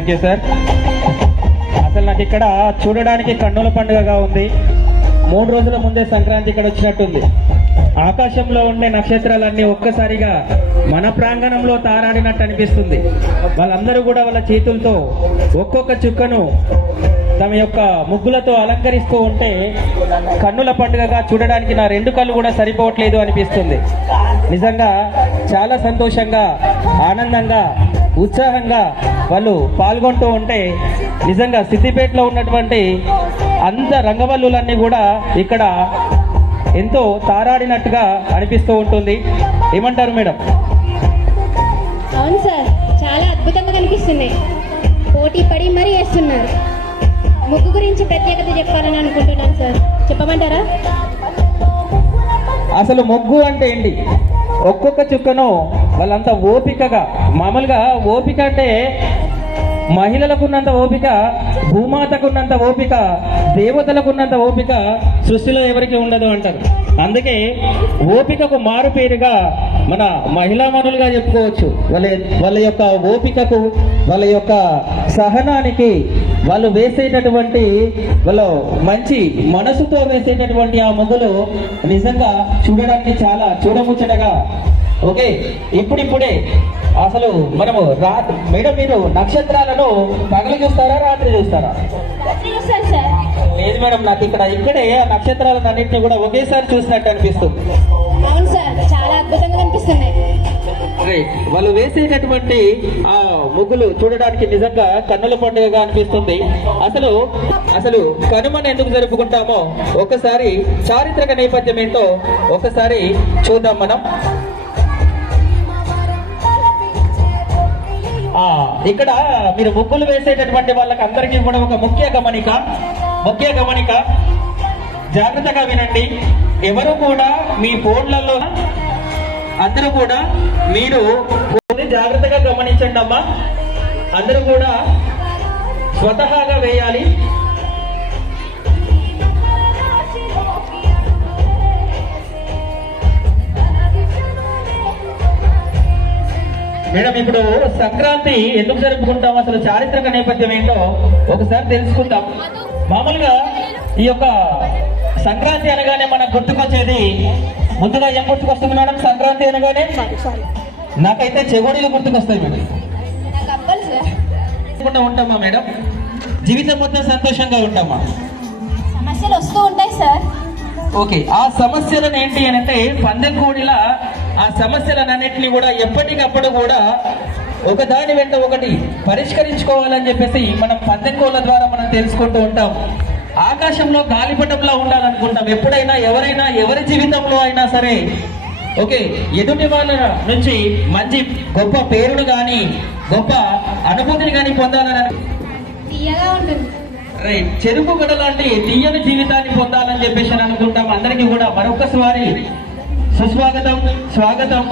Thank you sir. అసలు నాకు ఇక్కడ చూడడానికి కన్నుల పండుగగా ఉంది. 3 రోజుల ముందే సంక్రాంతి ఇక్కడ వచ్చినట్టుంది. ఆకాశంలో ఉండే నక్షత్రాలన్నీ ఒక్కసారిగా మన ప్రాంగణంలో తారాడినట్టు అనిపిస్తుంది. వాళ్ళందరూ కూడా వాళ్ళ చేతులతో ఒక్కొక్క చుక్కను తమ యొక్క ముగ్గులతో అలంకరిస్తూ ఉంటే కన్నుల పండుగగా చూడడానికి నా 2 కళ్ళు కూడా సరిపోవట్లేదు అనిపిస్తుంది. నిజంగా చాలా సంతోషంగా, ఆనందంగా, ఉత్సాహంగా వాళ్ళు పాల్గొంటూ ఉంటే నిజంగా సిద్దిపేటలో ఉన్నటువంటి అంత రంగవల్లులన్నీ కూడా ఇక్కడ ఎంతో తారాడినట్టుగా అనిపిస్తూ ఉంటుంది. ఏమంటారు మేడం? అవును సార్, చాలా అద్భుతంగా కనిపిస్తున్నాయి. పోటీ పడి మరీ వేస్తున్నారు. ముగ్గు గురించి ప్రత్యేకత చెప్పాలని అనుకుంటున్నాను సార్, చెప్పమంటారా? అసలు ముగ్గు అంటే ఏంటి? ఒక్కొక్క చుక్కను వాళ్ళంతా ఓపికగా, మామూలుగా ఓపిక అంటే మహిళలకున్నంత ఓపిక, భూమాతకున్నంత ఓపిక, దేవతలకున్నంత ఓపిక సృష్టిలో ఎవరికి ఉండదు అంటారు. అందుకే ఓపికకు మారు పేరుగా మన మహిళామణులుగా చెప్పుకోవచ్చు. వాళ్ళ యొక్క ఓపికకు, వాళ్ళ యొక్క సహనానికి, వాళ్ళు వేసేటటువంటి వాళ్ళు మంచి మనసుతో వేసేటటువంటి ఆ ముగ్గులు నిజంగా చూడడానికి చాలా చూడముచ్చటగా. ఓకే, ఇప్పుడిప్పుడే అసలు మనము మేడం మీరు నక్షత్రాలను పగలు చూస్తారా, రాత్రి చూస్తారా? లేదు మేడం, నాకు ఇక్కడే ఆ నక్షత్రాలను అన్నింటినీ కూడా ఒకేసారి చూసినట్టు అనిపిస్తుంది. అవును సార్, చాలా అద్భుతంగా కనిపిస్తున్నాయి. వాళ్ళు వేసేటటువంటి ఆ ముగ్గులు చూడడానికి నిజంగా కన్నుల పండుగగా అనిపిస్తుంది. అసలు కనుమను ఎందుకు జరుపుకుంటామో ఒకసారి చారిత్రక నేపథ్యం ఏంటో ఒకసారి చూద్దాం మనం. ఇక్కడ మీరు ముగ్గులు వేసేటటువంటి వాళ్ళకి అందరికీ కూడా ఒక ముఖ్య గమనిక జాగ్రత్తగా వినండి. ఎవరు కూడా మీ ఫోన్లలో అందరూ కూడా మీరు జాగ్రత్తగా గమనించండి అమ్మా. అందరూ కూడా స్వతహాగా వేయాలి. మేడం, ఇప్పుడు సంక్రాంతి ఎందుకు జరుపుకుంటాం, అసలు చారిత్రక నేపథ్యం ఏంటో ఒకసారి తెలుసుకుందాం. మామూలుగా ఈ యొక్క సంక్రాంతి అనగానే మనకు గుర్తుకొచ్చేది ముందుగా ఏం గుర్తుకొస్తుంది మేడం? సంక్రాంతి అనగానే నాకైతే చెగోడీలు గుర్తుకొస్తాయి మేడం. ఉంటామా మేడం? జీవితం మొత్తం సంతోషంగా ఉంటామా? సమస్యలు వస్తూ ఉంటాయి సార్. ఓకే, ఆ సమస్యలను ఏంటి అని అంటే పందెం కోడిలా ఆ సమస్యలన్నింటినీ కూడా ఎప్పటికప్పుడు కూడా ఒకదాని వెంట ఒకటి పరిష్కరించుకోవాలని చెప్పేసి మనం పందెం కోళ్ళ ద్వారా మనం తెలుసుకుంటూ ఉంటాం. ఆకాశంలో గాలిపటంలా ఉండాలనుకుంటాం. ఎప్పుడైనా ఎవరైనా ఎవరి జీవితంలో అయినా సరే ఓకే, ఎదుటి వాళ్ళ నుంచి మంచి గొప్ప పేరును కానీ గొప్ప అనుభూతిని కానీ పొందాలని, చెరుకు గడ లాంటి తీయని జీవితాన్ని పొందాలని చెప్పేసి అని అనుకుంటాం. అందరికీ కూడా మరొకసారి సుస్వాగతం, స్వాగతం.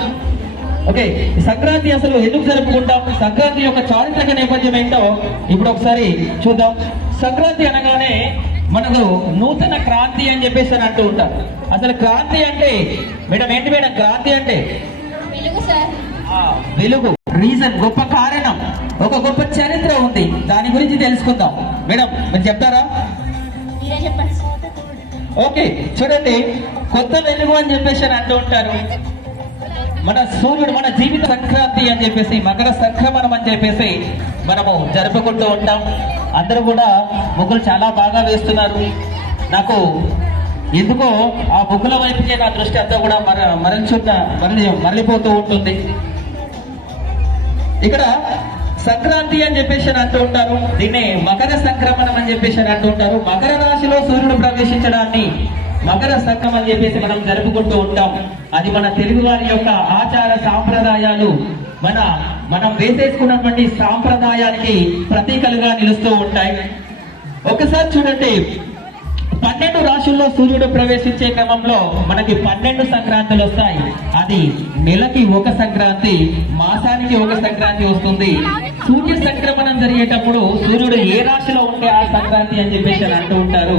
ఓకే, సంక్రాంతి అసలు ఎందుకు జరుపుకుంటాం, సంక్రాంతి యొక్క చారిత్రక నేపథ్యం ఏంటో ఇప్పుడు ఒకసారి చూద్దాం. సంక్రాంతి అనగానే మనకు నూతన క్రాంతి అని చెప్పేసి అని అంటూ ఉంటారు. అసలు క్రాంతి అంటే మేడం ఏంటి మేడం? క్రాంతి అంటే వెలుగు, రీజన్, గొప్ప కారణం, ఒక గొప్ప చరిత్ర ఉంది. దాని గురించి తెలుసుకుందాం. మేడం మీరు చెప్తారా? ఓకే, చూడండి, కొత్త వెలుగు అని చెప్పేసి అని అంటూ ఉంటారు. మన సూర్యుడు, మన జీవిత సంక్రాంతి అని చెప్పేసి, మకర సంక్రమణం అని చెప్పేసి మనము జరుపుకుంటూ ఉంటాం. అందరూ కూడా ముగ్గులు చాలా బాగా వేస్తున్నారు. నాకు ఎందుకో ఆ ముగ్గుల వైపుకే నా దృష్టి అంతా కూడా మరలిపోతూ ఉంటుంది. ఇక్కడ సంక్రాంతి అని చెప్పేసి అని అంటూ ఉంటారు. దీన్ని మకర సంక్రమణం అని చెప్పేసి అని అంటూ ఉంటారు. మకర రాశిలో సూర్యుడు ప్రవేశించడాన్ని మకర సంక్రమం అని చెప్పేసి మనం జరుపుకుంటూ ఉంటాం. అది మన తెలుగు వారి యొక్క ఆచార సాంప్రదాయాలు, మనం వేసేసుకున్నటువంటి సాంప్రదాయానికి ప్రతీకలుగా నిలుస్తూ ఉంటాయి. ఒకసారి చూడండి, 12 రాశుల్లో సూర్యుడు ప్రవేశించే క్రమంలో మనకి 12 సంక్రాంతులు వస్తాయి. అది నెలకి ఒక సంక్రాంతి, మాసానికి ఒక సంక్రాంతి వస్తుంది. సూర్య సంక్రమణం జరిగేటప్పుడు సూర్యుడు ఏ రాశిలో ఉంటే ఆ సంక్రాంతి అని చెప్పేసి అంటూ ఉంటారు.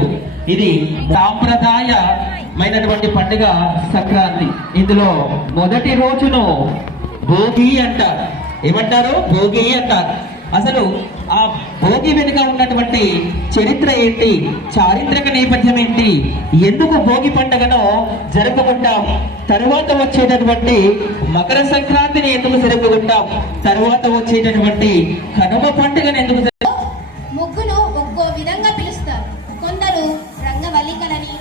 ఇది సాంప్రదాయమైనటువంటి పండుగ సంక్రాంతి. ఇందులో మొదటి రోజును భోగి అంటారు. ఏమంటారు? భోగి అంటారు. అసలు ఆ భోగి వెనుక ఉన్నటువంటి చరిత్ర ఏంటి, చారిత్రక నేపథ్యం ఏంటి, ఎందుకు భోగి పండుగను జరుపుకుంటాం, తరువాత వచ్చేటటువంటి మకర సంక్రాంతిని ఎందుకు జరుపుకుంటాం, తరువాత వచ్చేటటువంటి కనుమ పండుగను ఎందుకు ముగ్గును ఒక్కో విధంగా పిలుస్తారు. కొందరు రంగవల్లికలని,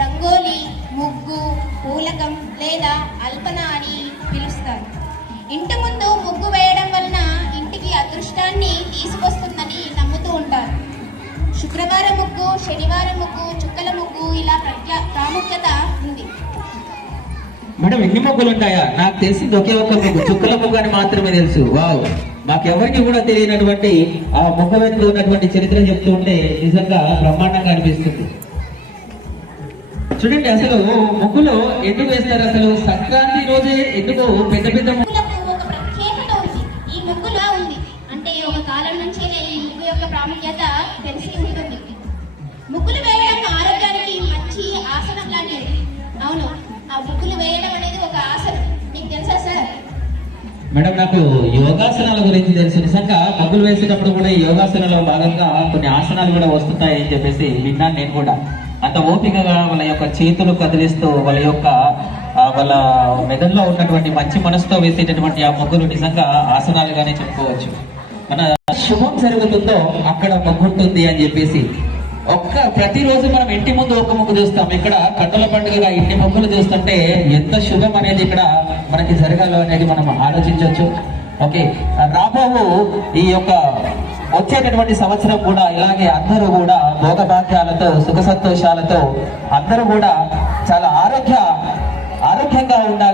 రంగోలి, ముగ్గు, పూలకం లేదా అల్పన అని పిలుస్తారు. ఇంటి ముందు ముగ్గు వేయడం వలన ఇంటికి అదృష్టాన్ని తీసుకొస్తుందని నమ్ముతూ ఉంటారు. శుక్రవారం ముగ్గు, శనివారం ముగ్గు, చుక్కల ముగ్గు ఇలా ప్రాముఖ్యత ఉంది. మేడం ఎన్ని ముగ్గులు ఉంటాయా? నాకు తెలిసింది ఒకే ఒక్క ముగ్గు, చుక్కల ముగ్గు అని మాత్రమే తెలుసు. వావ్, మాకెవరికి కూడా తెలియనటువంటి ఆ ముగ్గు వెనుక ఉన్నటువంటి చరిత్ర చెప్తూ ఉంటే నిజంగా బ్రహ్మాండంగా అనిపిస్తుంది. చూడండి, అసలు ముగ్గులు ఎందుకు వేస్తారు? అసలు సంక్రాంతి రోజే ఎందుకు పెద్ద పెద్ద ముగ్గులకు ఒక ప్రత్యేకత ఉంది. ఈ ముగ్గులా ఉంది అంటే ఒక కాలం నుంచే ఈ ముగ్గు యొక్క ప్రాముఖ్యత తెలిసి ఉంటుంది. ముగ్గులు వేయడం ఆరోగ్యానికి మంచి ఆసనం లాంటిది. అవును, ఆ ముగ్గులు వేయడం అనేది ఒక ఆసనం. మీకు తెలుసా సార్? మేడం, నాకు యోగాసనాల గురించి తెలుసు. నిజంగా ముగ్గులు వేసేటప్పుడు కూడా ఈ యోగాసనాలో భాగంగా కొన్ని ఆసనాలు కూడా వస్తుంటాయి అని చెప్పేసి విన్నాను నేను కూడా. అంత ఓపికగా వాళ్ళ యొక్క చేతులు కదిలిస్తూ వాళ్ళ మెదడులో ఉన్నటువంటి మంచి మనసుతో వేసేటటువంటి ఆ ముగ్గులు నిజంగా ఆసనాలుగానే చెప్పుకోవచ్చు. మన శుభం జరుగుతుందో అక్కడ ముగ్గుంటుంది అని చెప్పేసి ప్రతిరోజు మనం ఇంటి ముందు ఒక ముగ్గు చూస్తాం. ఇక్కడ కన్నుల పండుగగా ఇన్ని ముగ్గులు చూస్తుంటే ఎంత శుభం అనేది ఇక్కడ మనకి జరగాలో అనేది మనం ఆలోచించవచ్చు. ఓకే, రాబోవు ఈ యొక్క వచ్చేటటువంటి సంవత్సరం కూడా ఇలాగే అందరూ కూడా భోగభాగ్యాలతో సుఖ సంతోషాలతో అందరూ కూడా చాలా ఆరోగ్యంగా ఉండాలి.